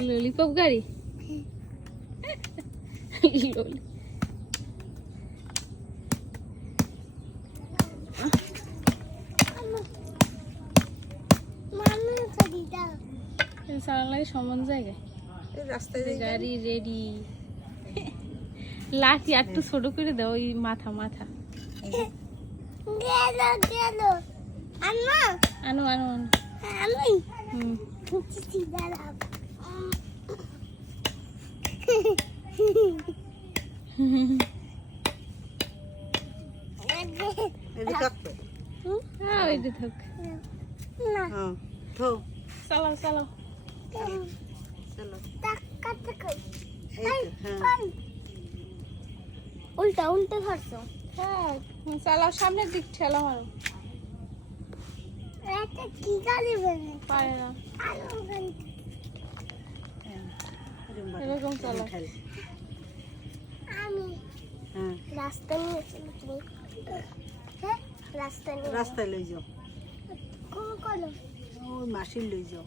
lollipop গাড়ি ললি চালান লাগে সমান জায়গায় রাস্তায় গাড়ি রেডি লাঠি আর একটু ছোট করে দাও ওই মাথা মাথা আনো আনো আনো হুম ওইটা থাক চালাও চালাও উল্টা উল্টা ধরছো হ্যাঁ চালাও সামনের দিক ঠেলা মারো একটা কি গাড়ি বেনে পারে না এরকম চালাও আমি রাস্তা নিয়ে তুমি হ্যাঁ রাস্তা নিয়ে রাস্তায় লই যাও কোন কলো ওই মাসির লই যাও